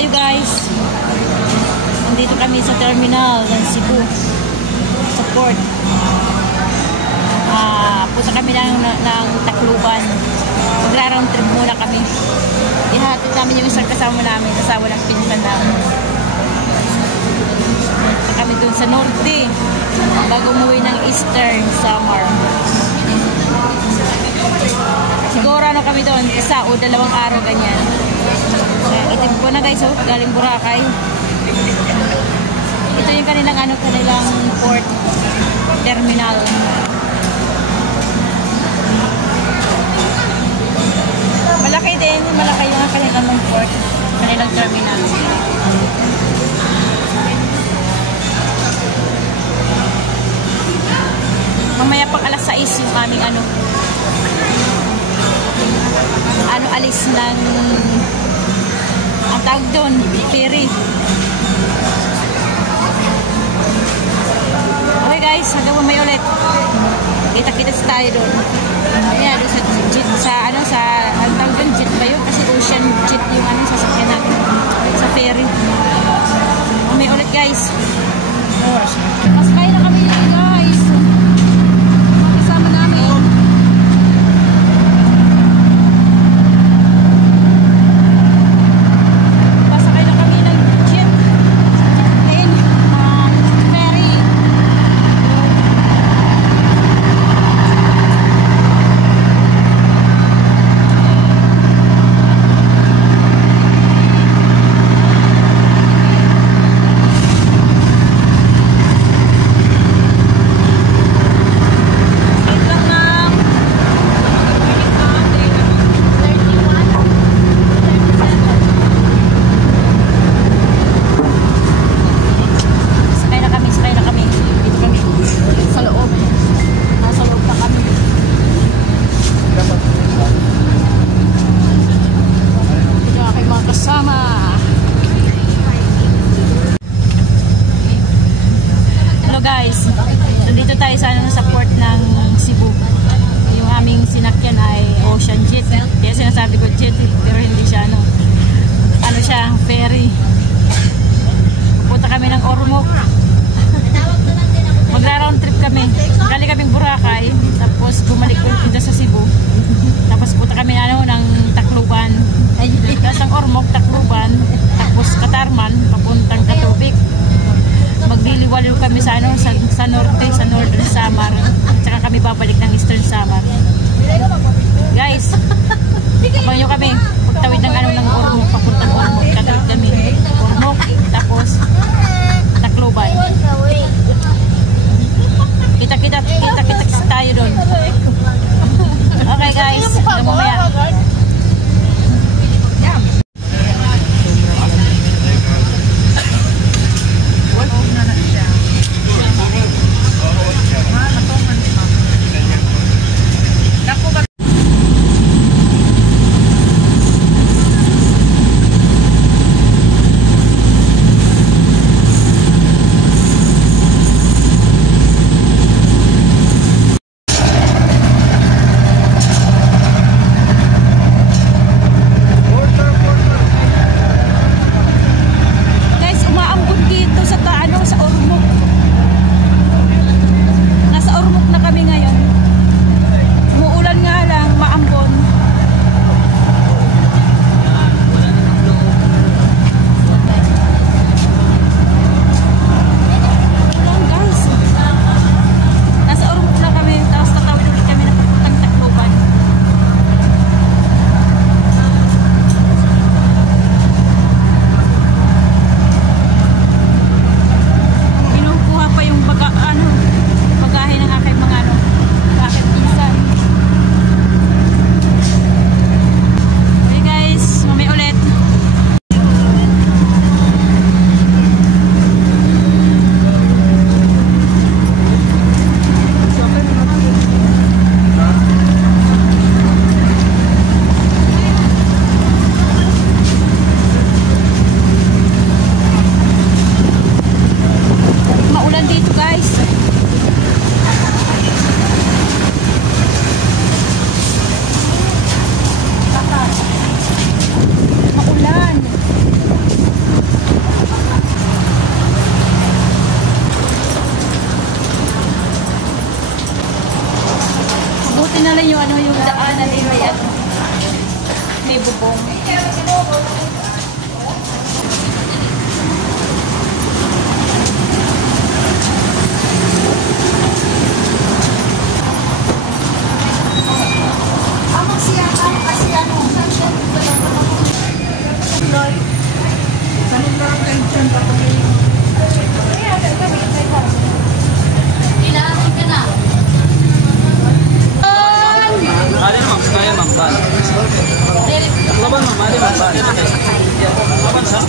kayo guys. Nandito kami sa terminal ng Cebu. Sa port. Punta kami ng Tacloban. Magra-round trip muna kami. Ihatid namin yung isang kasama namin. Asawa ng pinsan namin. Punta kami dun sa norte. Bago umuwi ng Eastern Summer. Siguro ano kami doon, 1 o 2 araw ganyan. Itim ko na guys, oh, galing Boracay. Ito yung kanilang port terminal. Malaki din, malaki yung kanilang port, kanilang terminal. Mamaya pang alas 6 yung aming alis ng ang tawag doon, ferry. Okay guys, hanggang mamaya ulit. Kita-kita tayo doon. Ayan, doon sa jet, sa ang tawag doon, jet ba yun? Kasi ocean jet yung sasakyan natin sa ferry. Mamaya ulit guys. Mas kaya na kami guys. Makasama namin. Nandito tayo sa port ng Cebu. Yung aming sinakyan ay ocean jet. Kaya sinasabi ko jet, pero hindi siya siya, ferry. Pupunta kami ng Ormoc. Magra-round trip kami. Galing kaming Boracay, tapos bumalik ulit sa Cebu. Tapos punta kami ng Tacloban. Tapos ng Ormoc, Tacloban, tapos Katarman, papuntang Katubik. Magliliwaliw kami sa norte, sa Northern Samar. Tsaka kami babalik ng Eastern Samar. Guys, abangan nyo kami. Pagtawid ng Ormoc, papuntang Ormoc. Katawid kami. Ormoc, tapos Tacloban. Kita tayo doon. Okay guys, hanggang mamaya.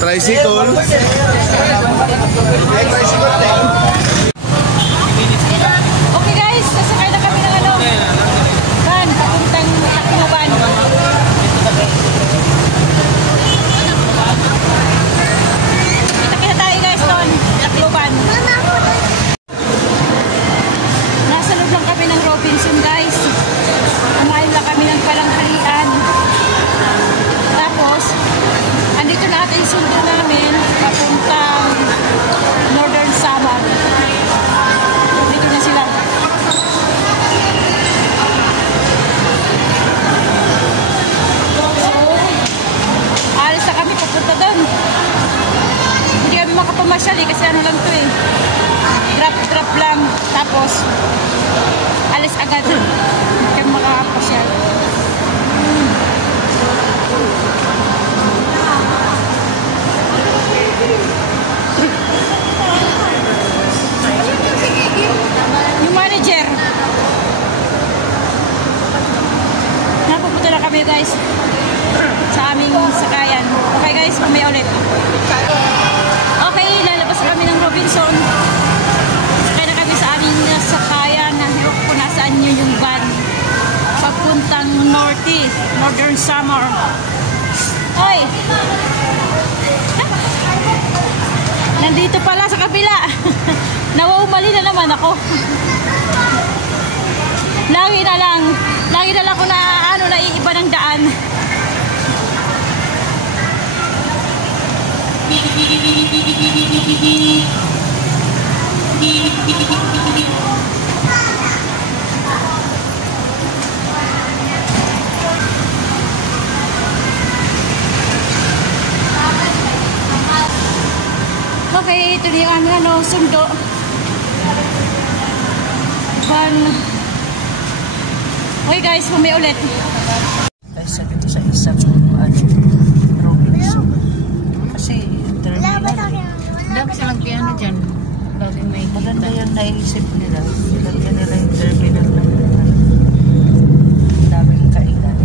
Tricycle. Okay guys, sasakay na kami ng ano. Van, papuntang Tacloban. Kita-kita tayo guys doon, Tacloban. Nasa loob lang kami ng Robinson guys. Kumain lang kami ng palanghalian. Tapos, andito na ating sundo namin papuntang Northern Samar. Dito na sila. So, alis na kami papunta doon. Hindi kami makapamasyal kasi ano lang to eh. Drop lang. Tapos, alis agad. Hindi kami makakapasyal. Yung manager. Napupunta na kami guys sa aming sakayan. Okay guys, mamaya ulit. Okay, lalabas kami ng Robinson. Sakay na kami sa aming sakayan. Nahirap ko nasaan nyo yung van. Papuntang Northern Samar. Hoy! Nandito pala sa kabila. Nawawmali na naman ako. Lagi na lang ko na ano, naiiba ng daan. Okay, ito na yung aming ano, sundo. Van. Okay guys, mamaya ulit. Guys, sabi ko sa isang Robinson. Kasi terminal. Dapat silang piano dyan. Laging may Maganda yung naisip nila. Nilagyan nila yung terminal ng daming kainan.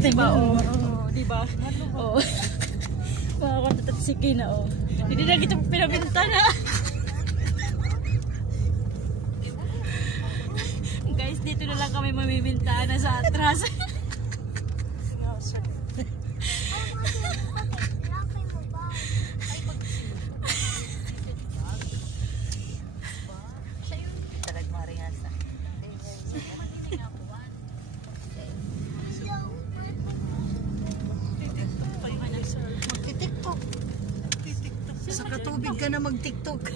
Diba? Oo. Diba? Oo. Makakanta at sige na oh. Hindi na kita pinabinta na. Guys, dito na lang kami mamibinta na sa atras. Sa katubig ka na mag-tiktok.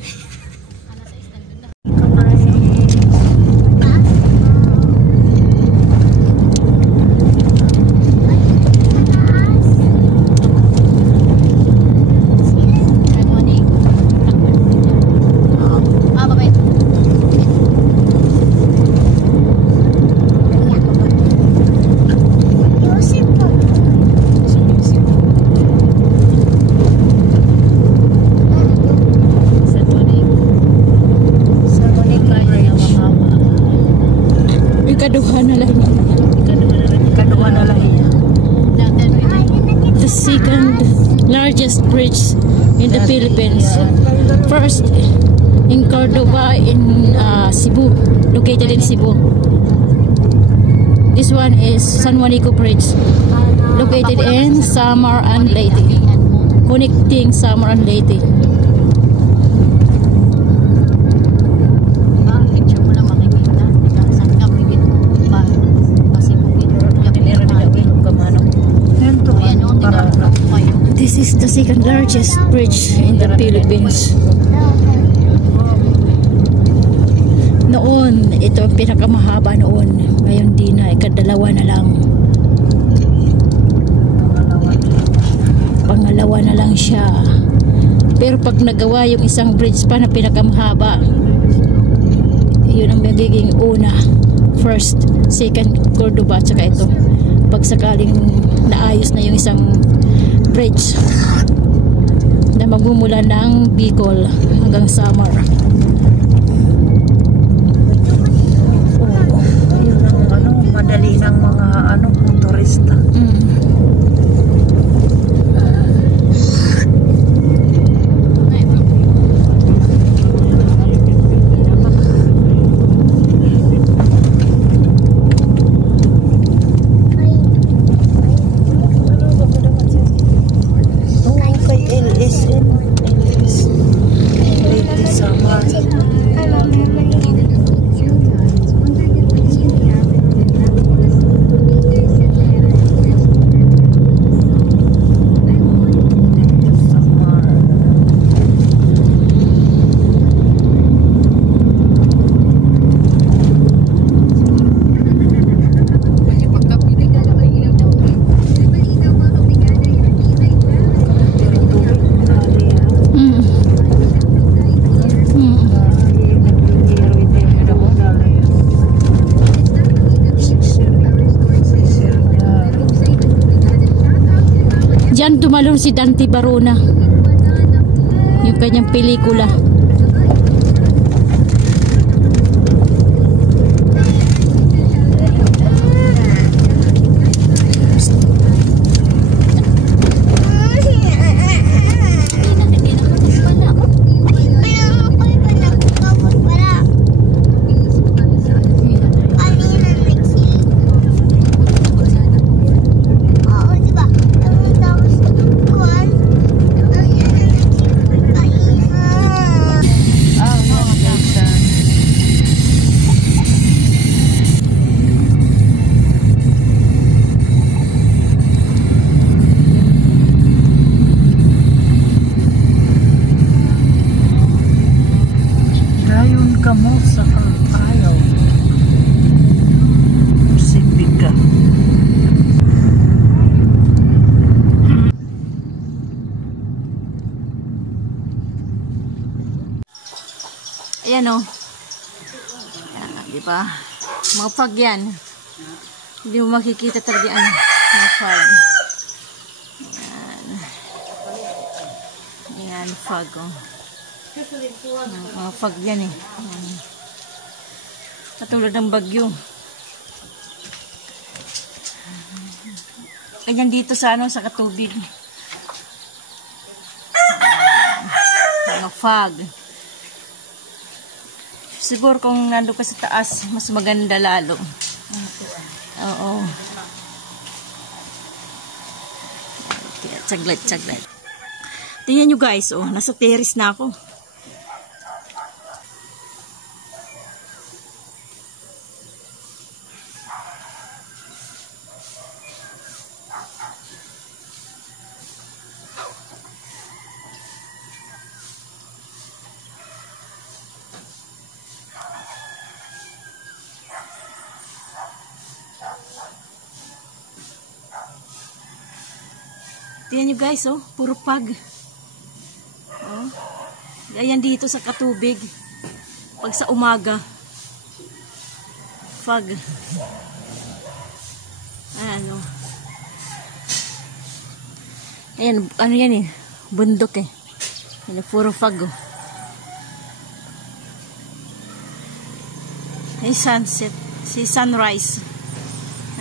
The second largest bridge in the Philippines. First in Cordoba in Cebu, located in Cebu. This one is San Juanico Bridge, located in Samar and Leyte, connecting Samar and Leyte. This is the second largest bridge in the Philippines. Noon, ito ang pinakamahaba noon. Ngayon di na, ikadalawa na lang. Pangalawa na lang siya. Pero pag nagawa yung isang bridge pa na pinakamahaba, yun ang magiging una. First, second, Cordoba, tsaka ito. Pag sakaling naayos na yung isang bridge na magmumula ng Bicol hanggang Samar. Yun ang madali ng mga turista. Diyan tumalon si Dante Barona, yung kanyang pelikula. Kamu sa ayaw. Sipig ka. Ayan o. Di ba? Mapag yan. Hindi mo makikita talaga yan. Mapag. Ayan. Ayan, fog o. Mga fog yan eh. Katulad ng bagyo. Ganyan dito sa sa katubig. Mga fog. Siguro kung nandun ka sa taas, mas maganda lalo. Oo. Saglit. Tingnan nyo guys, nasa terrace na ako. Tingnan nyo guys, puro pag. Ayan dito sa katubig. Pag sa umaga. Fog. Ayan Ayan, ano yan eh. Bundok eh. Ayan, puro fog Ayan, sunset. Si sunrise.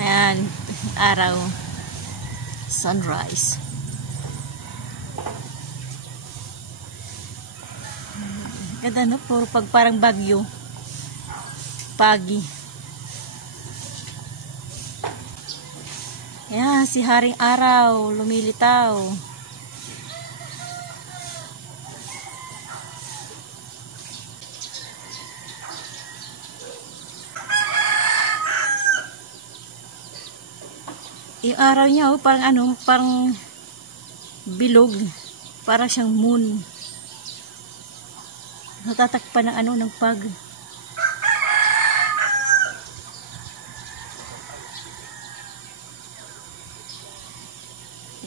Ayan, araw. Sunrise. Ganda puro pag parang bagyo. Pagi. Ayan, si Haring Araw, lumilitaw. Yung araw niya, parang parang bilog. Para siyang moon. Natatakpan ng ng pag.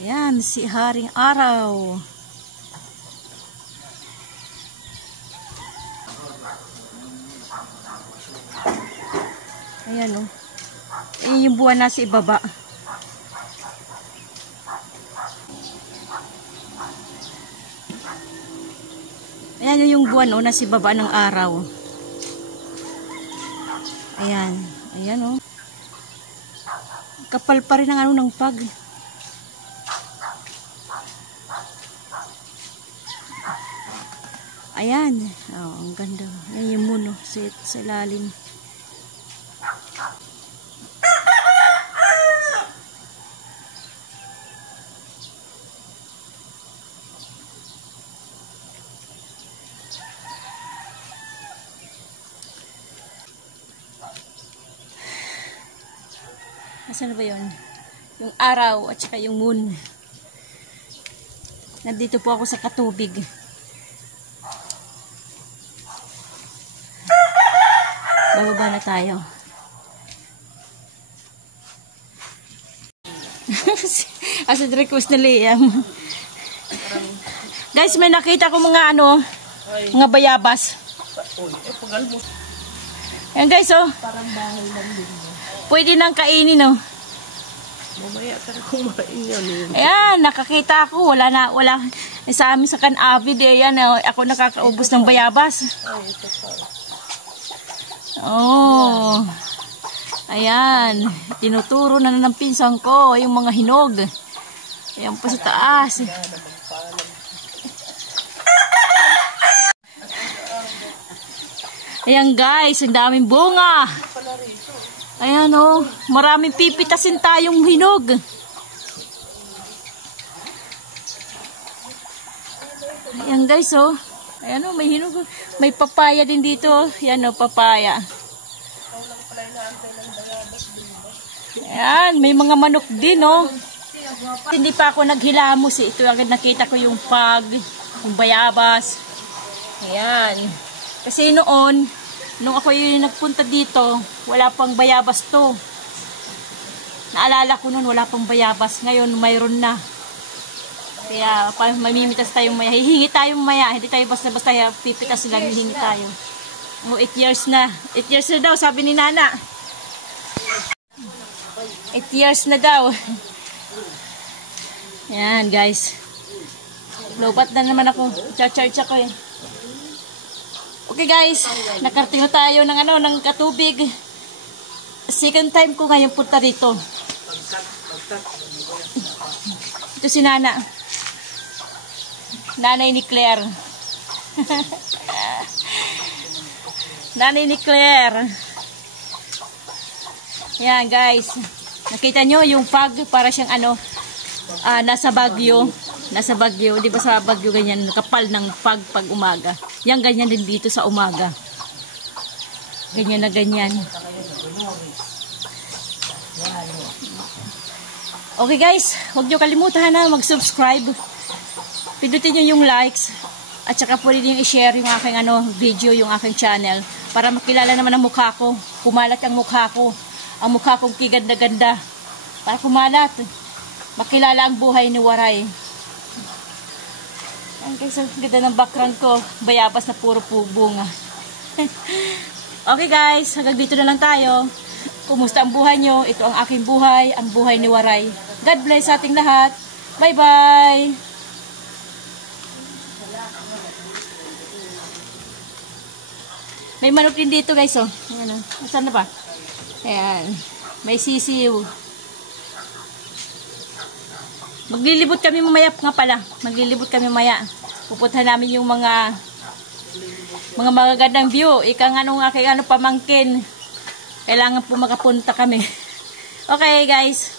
Yan, si Haring Araw. Ayan Ayan yung buwan nasa ibaba. Ayan yung buwan, oh, nasa baba ng araw. Ayan. Ayan, oh. Kapal pa rin ang ano ng pag. Ayan. Oh, ang ganda. Ayan yung moon, oh, sa ilalim. Nasaan na ba yun? Yung araw at saka yung moon. Nandito po ako sa katubig. Bababa na tayo. As request na Liam. Guys, may nakita ko mga ano, mga bayabas. Ayan guys, oh. Parang bahay lang din. Pwede nang kainin, oh. Mamaya ka na kumain yan. Ayan, nakakita ako. Wala. Sa amin sa Canavid, ayan, oh, ako nakakaubos ng bayabas. Ay, ito pa. Oh. Ayan. Tinuturo na ng pinsan ko yung mga hinog. Ayan po sa taas. Ayan guys, ang daming bunga. Ayan oh, maraming pipitasin tayong hinog. Ayan guys oh. Ayan oh, may hinog. May papaya din dito. Ayan oh, papaya. Ayan, may mga manok din oh. Hindi pa ako naghilamos eh. Ito agad nakita ko yung pag, yung bayabas. Ayan. Kasi noon, nung ako yung nagpunta dito, wala pang bayabas to. Naalala ko noon, wala pang bayabas. Ngayon, mayroon na. Kaya, mamimitas tayong maya. Hihingi tayong maya. Hindi tayo basta-basta pipitas lang, hihingi tayo. 8 years na. 8 years na daw, sabi ni Nana. 8 years na daw. Ayan, guys. Lobat na naman ako. Charge ako eh. Okay guys, nakarating na tayo ng ano, ng katubig. Second time ko ngayon punta dito. Ito si Nana. Nanay ni Claire. Nanay ni Claire. Yan guys. Nakita nyo yung pag para siyang ano, nasa Baguio. Nasa Baguio, di ba sa Baguio ganyan, kapal ng pag umaga. Yan ganyan din dito sa umaga. Ganyan na ganyan. Okay guys, huwag nyo kalimutan na mag-subscribe. Pindutin nyo yung likes. At saka pwede nyo i-share yung aking video, yung aking channel. Para makilala naman ang mukha ko. Kumalat ang mukha ko. Ang mukha kong kiganda-ganda. Para kumalat. Makilala ang buhay ni Waray. Okay, so ganda ng background ko. Bayabas na puro bunga. Okay guys, hanggang dito na lang tayo. Kumusta ang buhay nyo? Ito ang aking buhay, ang buhay ni Waray. God bless sa ating lahat. Bye-bye! May manok din dito guys, oh. Ayan, oh. Saan na ba? Ayan. May sisiw. Maglilibot kami mamaya nga pala. Maglilibot kami mamaya. Pupuntahan namin yung mga magagandang view. Ika nga nung aking pamangkin. Kailangan po makapunta kami. Okay guys.